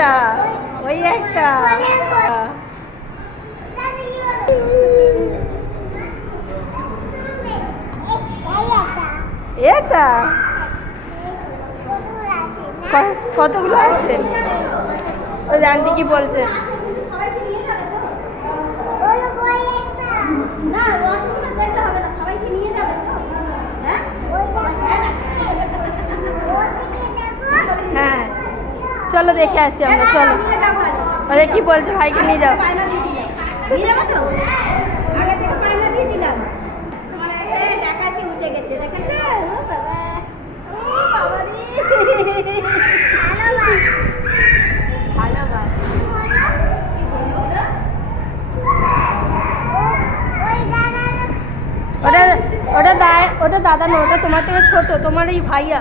একটা, ওই একটা। এটা কতগুলো আছে? ওই আন্টি কি বলছে? হ্যাঁ চলো দেখে আসি আমরা, চলো। ওদের কি বলছে? ভাইকে নিয়ে যাও। ওটা ওটা দাদা না, ওটা তোমার থেকে ছোট, তোমার এই ভাইয়া।